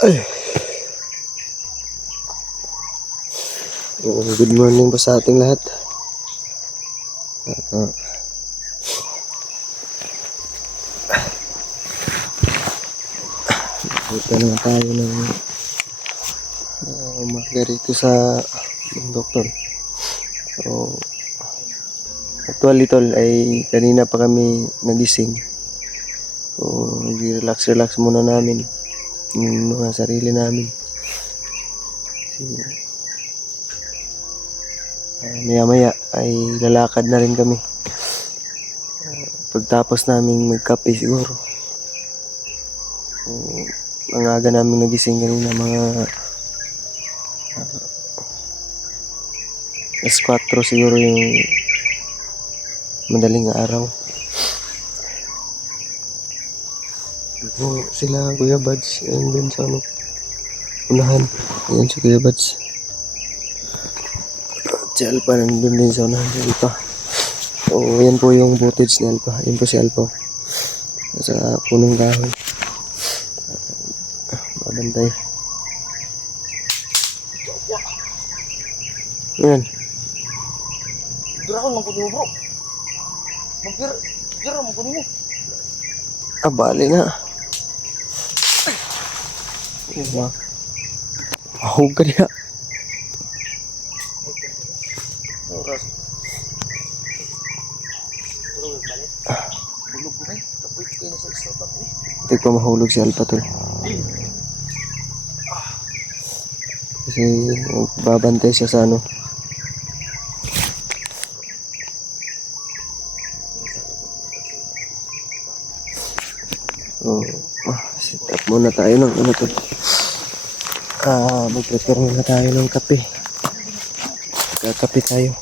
Ay. Good morning po sa ating lahat. Punta na tayo ng umaga rito sa doktor. So, actually tol ay kanina pa kami nagising. So, nag-relax muna namin yung mga sarili namin. Maya ay lalakad na rin kami. Pagtapos namin magkape siguro. Ang aga namin nagising kanina mga alas 4 siguro yung madaling araw. Sila Kuya Bads, ayun dun sa unahan. Ayan si Kuya Bads. Si Alpa nandun din sa unahan si Alpa. So yan po yung footage ni Alpa. Ayan po si Alpa sa punong kahoy. Babantay. Ayan. Gira ko kunin mo bro. Gira mo kunin mo. Bali na. Mahog ka niya. Oras. Bulog ko kayo. Kapoy kayo na sa stop up eh. Hindi pa mahulog si Alpa tol. Kasi babantay siya sa ano. So, sit up muna tayo ng ano tol. Mag-prepare muna tayo ng kape. Kakape tayo.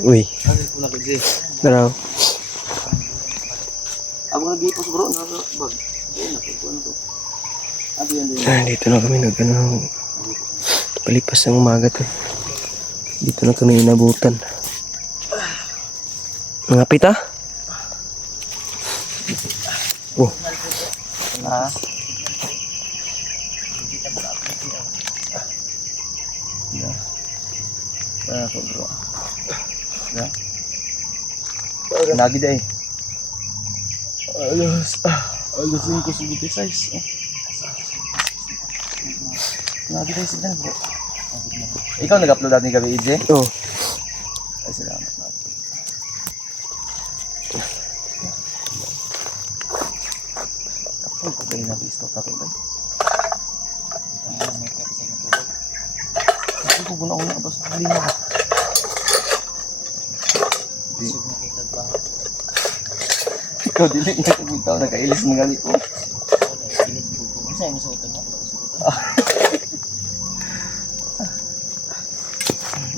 Uy. Daraw. Ako nag-ipos bro. Bag. Ano to? Dito na kami palipas ng umaga to. Dito na kami inabutan. Mga pita? Oh. Ako bro. Lagi day. Alas 5:26. Lagi day signal bro. Ikaw nag-upload natin gabi EJ? Oh. Ay salamat na. Ay na-visto ka kay bay. Kasi ko guna una basta hindi na ba. Ikaw dili na kumitaw nakailis mga gali ko. Ilis ko ko. Sa imo sa utan mo.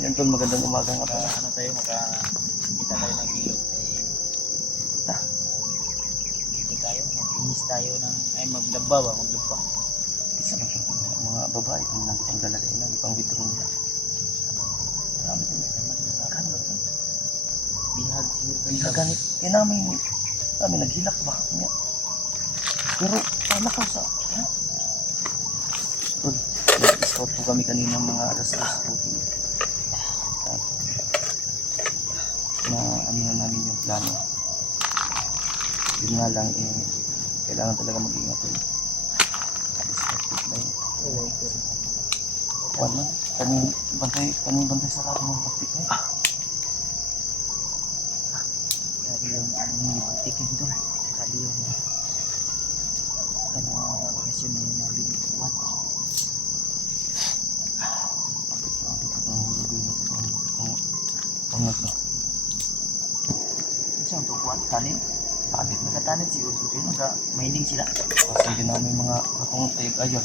Yan tol magandang umaga nga pala. Ano tayo makakita tayo ng ilog kay dito tayo maglinis tayo ng ay maglaba. Isa lang mga babae kung nagpang dalaga ina ipang bitro nila. Kami din kan ba ito? Bihag siguro ganit kami naghilak ba niya. Pero paano ka sa nag-scout po kami kanina mga alas 2 po. Na ano na namin yung plano. Yun nga lang kailangan talaga mag-ingat eh. Wala. Kaning bantay sa rato ng baktik eh. Kali yung baktik yun doon. Kali yung okasyon na yung nabili kuwan. Bakit lang ito kung hulugay na ito pangat na. Kasi ang tukuan, kali. Bakit nagkatayo? channel siguro yun, mining sila. Kasi hindi namin mga akong tayo ayon.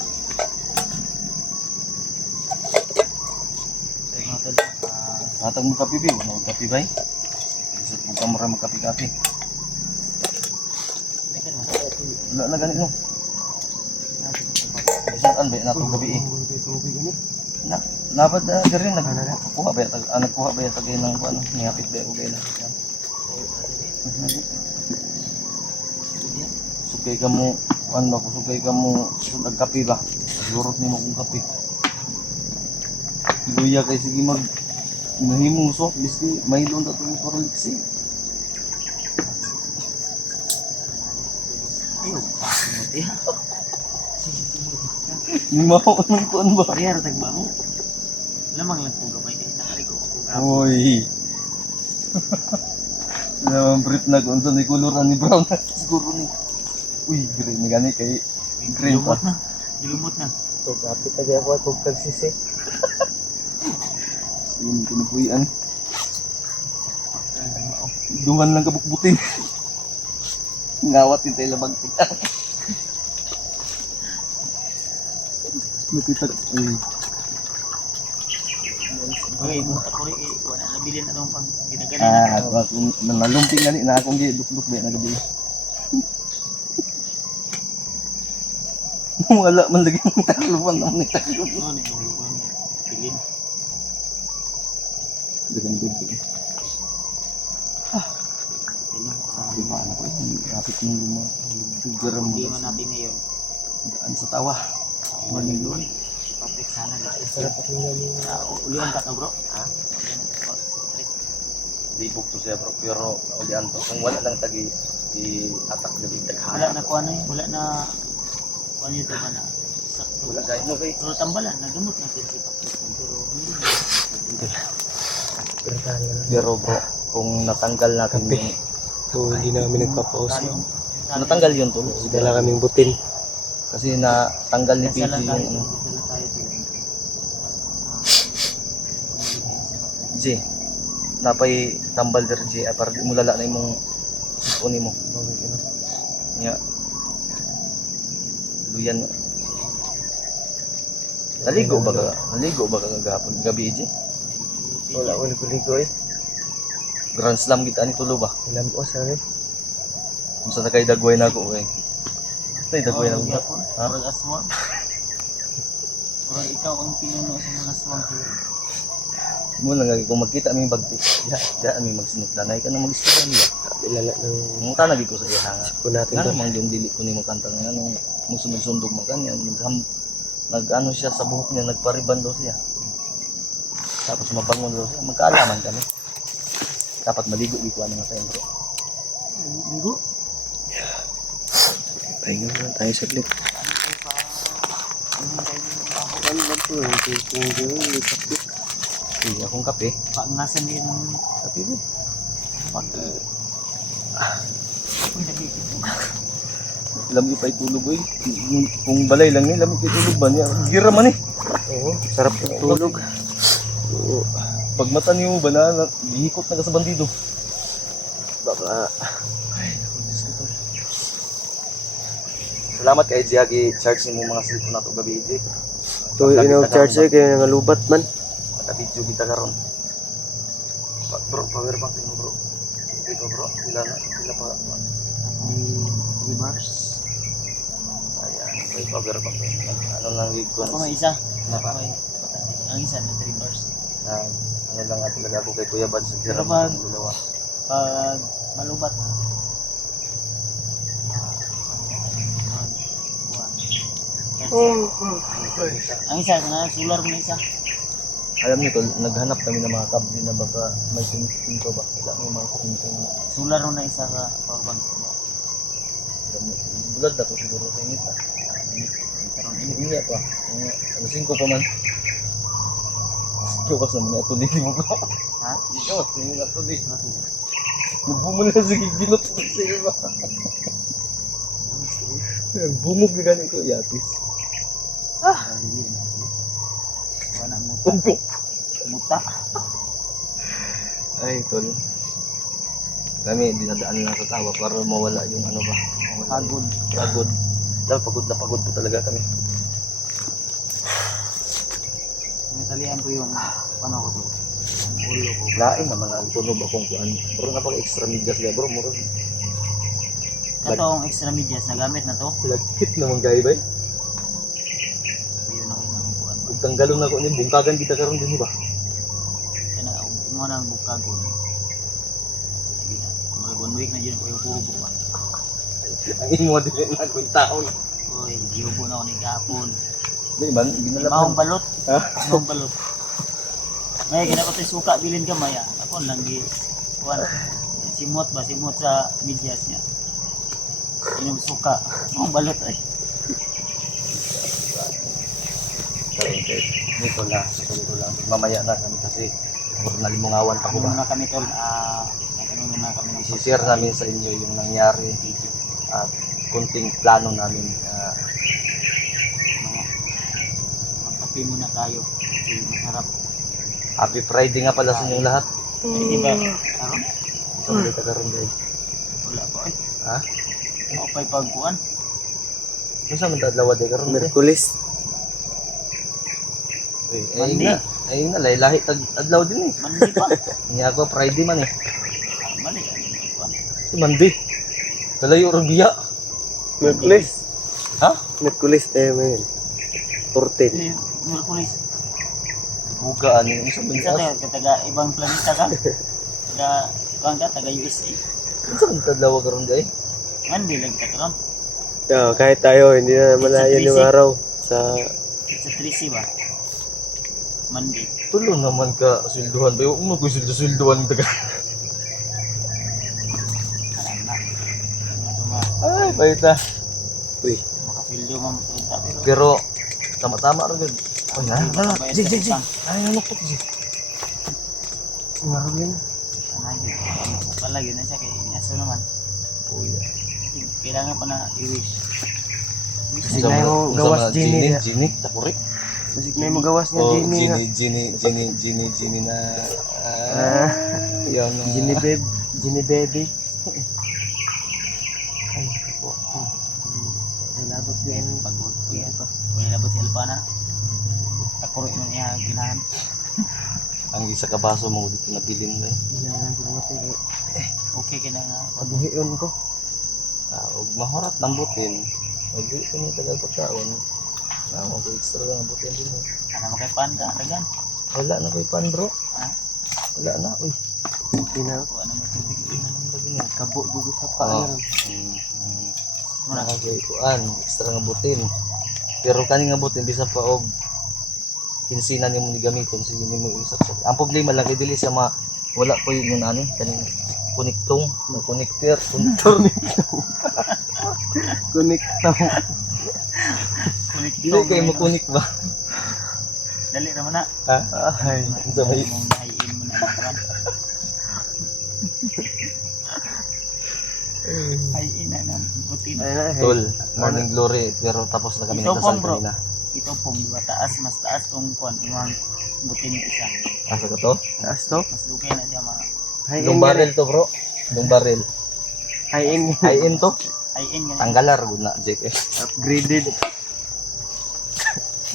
So mga tol, hatag mo kape ba? Ano kape ba? Isot mo kamera magkape-kape. Wala na ganit no. Isot ba na itong gabi eh. Dapat na rin nagkuha ba nagkuha ba tagay ng ano ngapit ba ugay na. Sugay ka mo ano ba sugay ka mo nagkape ba? Lurot nimo kung kape. Luya kay sige mag nahimong soft biski may doon daw tong poroliksi. Ni mao nang kuan ba? Parehar tagba mo. Lamang lang kung gamay kay nakarigo ko kung Oy. Naman brief na kung saan ni kulura ni brown na siguro ni. Uy, green ni gani kay green pa. Gilumot na. Gilumot na. So, kapit na ako kung kagsisi. Yun, kinupuyan. Duhan lang kabukbutin. Ngawat yung tayo labag tika. Nakita. Uy. Okay, ako rin wala nabili na nung pang ginagana. Akong nalumping gani na akong giduk-duk ba nagabi. Wala man lagi ng takluban naman ni takluban. Ano ni yung bilin. Dagan dito. Ilang sa Di ba ako rapid ng lugar mo. hindi man natin ngayon. Daan sa tawa. Morning doon. Topic sana guys. Sarap pakinggan yung Ulihan ka to bro. Ha? Di bukto siya bro, pero ulian to. Kung wala lang tagi i-attack gabi Wala taghala. na kuha na yun. Wala na kuha nyo ito ba na sakto. Wala guys, no kay. Pero tambalan, nagamot natin si Pakistan. Pero hindi na. pertahan na. Pero bro, kung natanggal natin Kape. yung So, hindi namin nagpapause. natanggal yun to. Dala kaming butin. Kasi natanggal ni Isa PG lang tayo. yung ano. Isa lang tayo. J. Napay tambal der J para di mo lala na imong sipon mo. Nya. Luyan. Naligo ba ka? Naligo ba ka gahapon gabi J? Wala ko ligo eh. Grand Slam kita ni tulo ba? Ilam ko sa rin. Kung sa nakay dagway na ako eh. Tay dagway na ako. Ha? Parang aswang. Parang ikaw ang pinuno sa mga aswang. Mo lang lagi kung magkita mi bagti. Daan mi magsinok danay ka na mag-istorya niya. Ilala ng Munta na gid ko sa iya hanga. ko natin to. Ano man yung dili ko nimo kanta nga nung musunog-sundog man kanya nag-ano siya sa buhok niya nagpariban daw siya. Tapos mabangon daw siya. Magkaalaman kami. Dapat maligo di ko ano nga tayo bro. Ligo? Pahinga muna tayo saglit. Ano ba ito? Kung gano'n, lipat ko. Uy, akong kape. Pangasan din ng Kape din. pag... Uy, nagigit mo. Lamig pa itulog eh. Kung balay lang eh, lamig pa itulog ba niya? Gira man eh. Oo, sarap ng tulog. Oo. Pag mata niyo ba na, hihikot na ka sa bandido. Baka, Salamat kay Jiagi, charge ni mo mga cellphone na ito gabi, J. ito inag-charge eh, kaya nangalubat man. Naka-video kita karon. Bro, power bank mo bro. Ito bro, ilan pa. May bars. Ayan, may power bank. Ano lang gig ko Ako may isa. Napa? May patandis. Ang isa na 3 bars. na ano lang ating lagabo kay Kuya Bad sa Pero hirap pag- ng dalawa. Pag malubat. Ang isa na solar mo na isa. Alam niyo tol, naghanap kami ng mga kable na baka may pinting ko ba? Wala may mga pinting. Solar mo na isa sa power bank. Bulad ako siguro sa init ah. Ini pa. Alas 5 pa man. Iwas naman ito din mo ko. Ha? Iwas naman ito din. Nagbumula sa giginot ko sa iyo ba? Bumog na ganito yatis. Wala muta. Muta. Ay tol. Kami dinadaan lang sa tawa para mawala yung ano ba. Pagod. Pagod. Dahil pagod na pagod po talaga kami. Natalian ko yung ano ko to. Ang ulo ko. Lain naman ang tunog akong kuan. Bro na pag extra medyas na bro, muro. Katong extra medyas na gamit na to. Lagkit naman guy bay. Yun ang inakuan. Ug tanggalon na ko ni bungkagan kita karon din ba. Kana mo nang bukagon. Lagi na. Mga 1 week na dyan ko yung bubo pa. Ang imo dili na ko taon. Uy, giubo na ako ni gapon. Di man Mahong ginalaman. balot. Ha? Mahong balot. May ginako tayo suka bilin gamay ah. Ako lang di kuan. Simot ba simot sa medyas niya. Inom suka. Mahong balot ay. Dito lang. Mamaya na kami kasi puro nalimungawan pa ko Ano ba. muna kami tol, ano muna kami ng I-share namin sa inyo yung nangyari at kunting plano namin. mga magkape muna tayo kasi masarap. Happy Friday nga pala sa inyong lahat. Eh, di ba? Karon? Ito ulit karon guys. Wala pa eh. Ha? Ako pa'y pagkuhan. Ano sa mga adlaw day karon? Merkulis. Ayun na, lahi tag adlaw din eh. Mandi pa. Niya ako Friday man eh. Mali. Kuhan. Si Monday. Kalayo Rubiya. Merkulis. Ha? Merkulis may 14. Eh, Merkulis. Bugaan yung isa Isa man. tayo, taga ibang planeta ka. Taga, kuhan ka, taga USA. Ano sa mga adlaw karon day? Mandi lang ka karon. Kahit tayo, hindi na malayo yung araw sa Sa 13 ba? Mandi. Tulo naman ka swelduhan ba? Huwag mo ko swelduhan taga. Alam na. Ano ma, Ay, baita. uy. makapildo mo punta pero Pero tama-tama rin. Oh, na. makabayad Jig, sa jig, jig. utang. Ay, ano po, jig. Maraming. Ano yun? Ano pala yun na siya kay Inaso naman. Oh, yeah. Kailangan pa na i-wish. Kasi na yung gawas Genie. Genie, tapuri. Kasi na yung magawas niya Oh, Genie. Genie na. Ah, Yan. Genie babe. Genie baby. Ay, po. Nalabot Yan, yung pagod ko yan. Kung nilabot si Alpana, takuro mo niya ginahan. Ang isa ka baso mo dito na bilin na. Ilangan ko mga tingin. Okay ka na nga. Pabuhiyon ko. Og mahorat lambutin. Og di ko ni tagal pagkaon. Na mo ko extra lang lambutin din. Ano mo kay Panda? Dagan. Wala na koy pan bro. Ha? Wala na. Uy. Hindi na. Kung ano mo tubig. Kabo gugo sa Oh. paa. Muna. Okay, kuan, extra nga butin. Pero kani nga butin bisa pa og kinsinan nimo ni gamiton sige nimo isaksak. Ang problema lang kay dili siya wala ko yung ani kaning konektong, connector. Connectong. Dili kay mo connect ba? Dali naman na. Ha? Ay, sa may Mong nahiin mo na ang kuhan. Hayin na ng butin. Ay na. tol, morning glory, pero tapos na kami Ito nagdasal pong, bro. kanina. Ito pong diba taas, mas taas tong kuhan. Imang butin ng isa. Asa ka to? Taas to. Mas lukay na siya mga High Yung end barrel to bro. Yung barrel. High end. High end to. hayin nga. Tanggalar guna JK. Upgraded.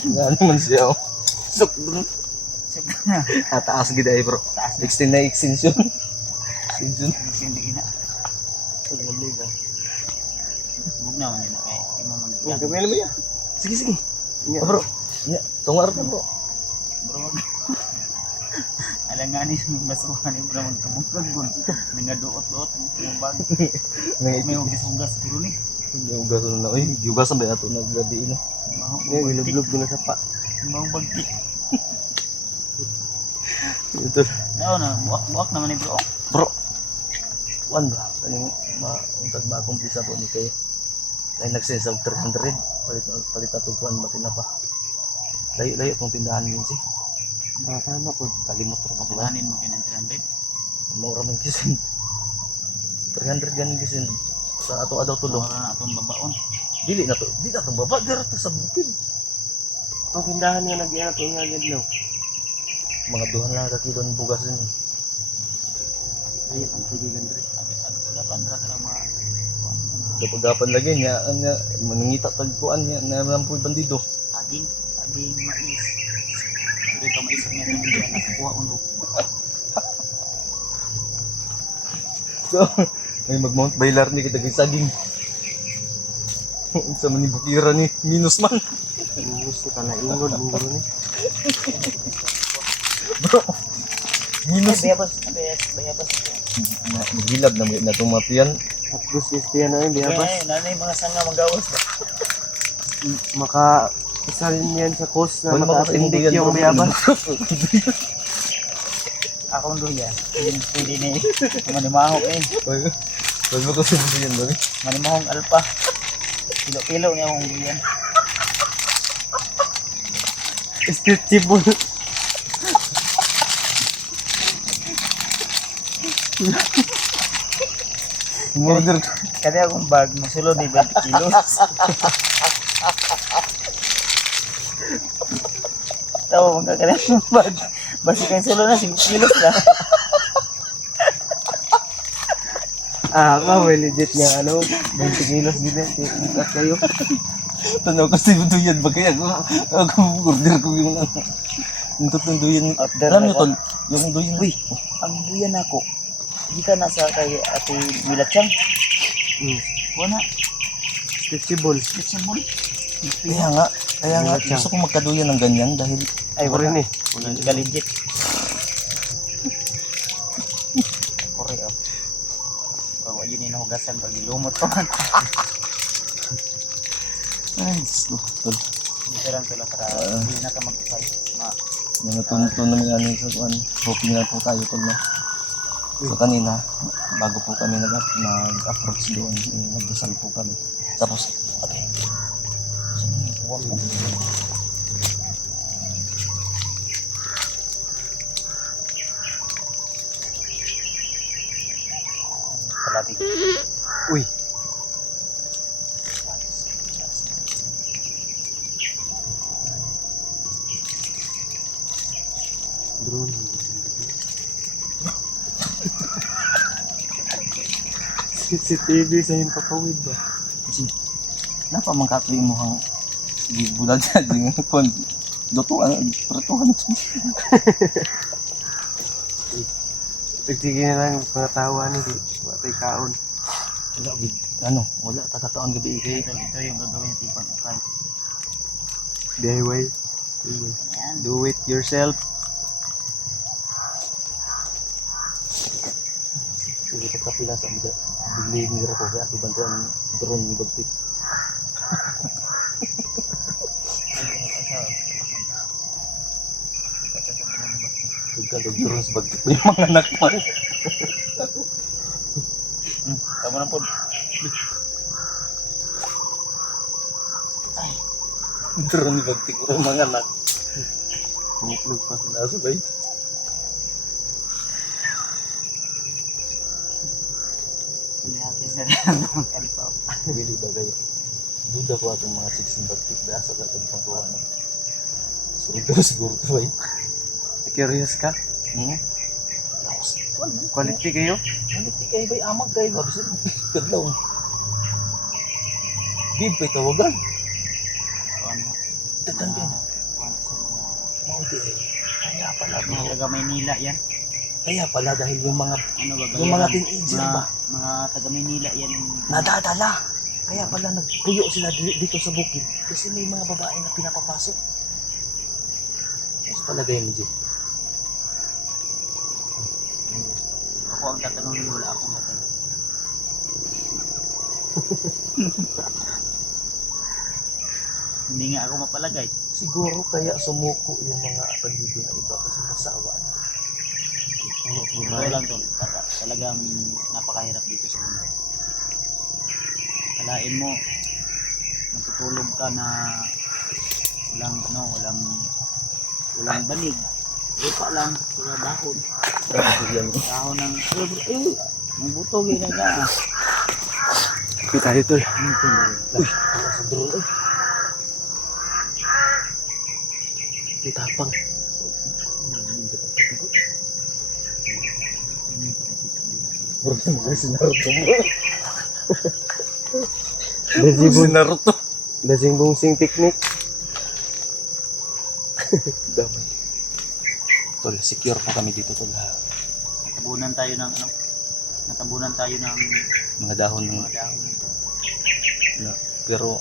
Ano man siya. Oh. Sok dun. Taas gid ay bro. Taas na. Extend na extension. Extension. Hindi na. Huwag naman yun na kay Ima mag-yan. Gawin mo yan. Sige sige. Nya. Oh, bro. Ya, tungar na bro. Bro, alanganin yung basuhan yung naman kamungkagon. Nangaduot-duot mo sa mga bag. May hugas-hugas pero ni. Ugas na. Uy, ugas ba ato nagladi ino. Ngayon, gilublog ko na sa pa. Mga bagtik. Ito. Oo na, buwak naman ni bro. Bro. Wan ba? Kaning untag ma-accomplish ato ni kay ay nag-sense of 300 palit ato kuan matina pa. Layo-layo kung tindahan yun si. Tama po. Kalimot ra pa ko. Kuhanin mo kinang 300. Mura man kisin. 300 ganin kisin sa ato adaw tulo. Mura na itong babaon. Dili na to baba dira sa bukid. Ang tindahan nga nag-iana to nga gadlaw. Mga 200 ka kilo ng bugas ni. Ay, ang tugilan rin. kuan ra ka mga Kapagapan lagi niya, manangita tagpuan niya, naman po bandido. aging mais. Hindi ka maisip niya kung hindi nakakuha ulo. So, may mag-mount bailar ni kita saging. Sa manibukira ni minus man. Gusto ka na ingod, buro ni. Bro, minus. Bayabas. Magilab na itong matiyan. At gusto yan na yun, biyabas. Nanay mga sanga magawas ba? Maka isa rin yan sa cost na Wala maka-attending makatindigan, yung bro. biyabas. Akong duya. Pwede na manimahong Huwag mo kasi mo yan, bro. manimahong alpa. Kilo-kilo niya akong duyan. Stretchable. Murder ka. Kaya akong bag, masulod ni 20 kilos. Tawa mong kakalang akong bag. Basi kang sulod na, 5 kilos na. May legit nga 20 kilos din ikat kayo. Tanaw kasi mo duyan ba kaya ako order ko yung tutong duyan. Order Alam niyo ako. tol, yung duyan. Uy, ang duyan ako. Hindi ka nasa kay Ate Milatsang. Wala. Stretchable. Stretchable. Kaya nga gusto ko magkaduyan ng ganyan dahil Ay, wala ni. Hindi ka legit. Kore oh. Bawa yun yung nahugasan pag ilumot pa man. ay, gusto. Tol, Dito lang sila para hindi na ka mag-try. mga tunto na mga sa kuan. Hoping na po tayo tol na. So kanina, bago po kami nag-approach doon, nagdasal po kami. Tapos, okay. Palagi. Uy. Drone. CCTV sa himpapawid ba? Kasi, napamangkatoy mo hang bulag siya, di kon lutuan, pertuhan ito. Sige na lang pangatawa ni di. Watay kaon. Wala, tatataon gabi kay. Ito yung gagawin tipon. Okay. DIY. Ayan. Do it yourself. Sige, pagkapila sa mga bigli ni Rako, kaya ako bantuan drone ni Bagtik. Pagkakapila drone sa Bagtik, may mga anak man. Tama na po. Drone ni Bagtik, may mga anak. Pumuklog pa. Nasabay. Inatis na lang ng kalpaw. Bili ba kayo? Duda ko atong mga chicks ni Bagtik, dahil sa katong pangkuha na. Siguro to ay. Curious ka? Quality kayo? Hindi kayo ba'y amag kayo ba? Bisa kadlaw. Bib pa'y tawagan. Ano? Dagan din. Ano sa mga... Maudi ay. Kaya pala Mga bro. taga Maynila yan. Kaya pala dahil yung mga Ano ba? yung mga bayaran? teenager ba? Mga taga Maynila yan. Nadadala. Kaya pala nagpuyo sila dito sa bukid. Kasi may mga babae na pinapapasok. Mas palagay mo dyan. Ako ang tatanungin, wala akong natanong. Hindi nga ako mapalagay. Siguro kaya sumuko yung mga bandido na iba kasi nasawa na. Ito lang tol, talagang napakahirap dito sa mundo. Kalain mo, natutulog ka na walang banig. Lupa lang, wala dahon. Dahon ng, ang butog yun na. Kita dito. Uy, wala sa drone eh. May tapang. Si Naruto mo. Dazibong, Naruto. dazing bungsing picnic. Damay. Tol, secure po kami dito, tol. Natabunan tayo ng ano? Natabunan tayo ng Mga dahon ng mga dahon. na, pero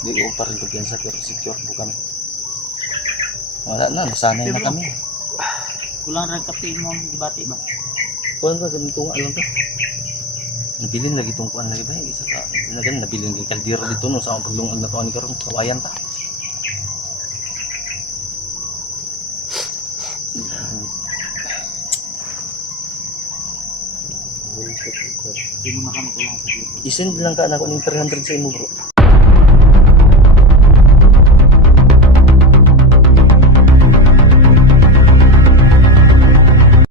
hindi ko pa rin kumpiyansa, pero secure po kami. Wala na, nasanay na kami. Kulang rin kape mo, dibati ba? Kuan ba ganito nga lang to? Nabilin lagi itong kuan lagi ba? Isa ka, nabilin lagi kaldero dito no, sa paglungag na to ani karon kawayan ta. Hindi mo na kami kulang sa dito. Isend lang ka na ko ng 300 sa imo bro.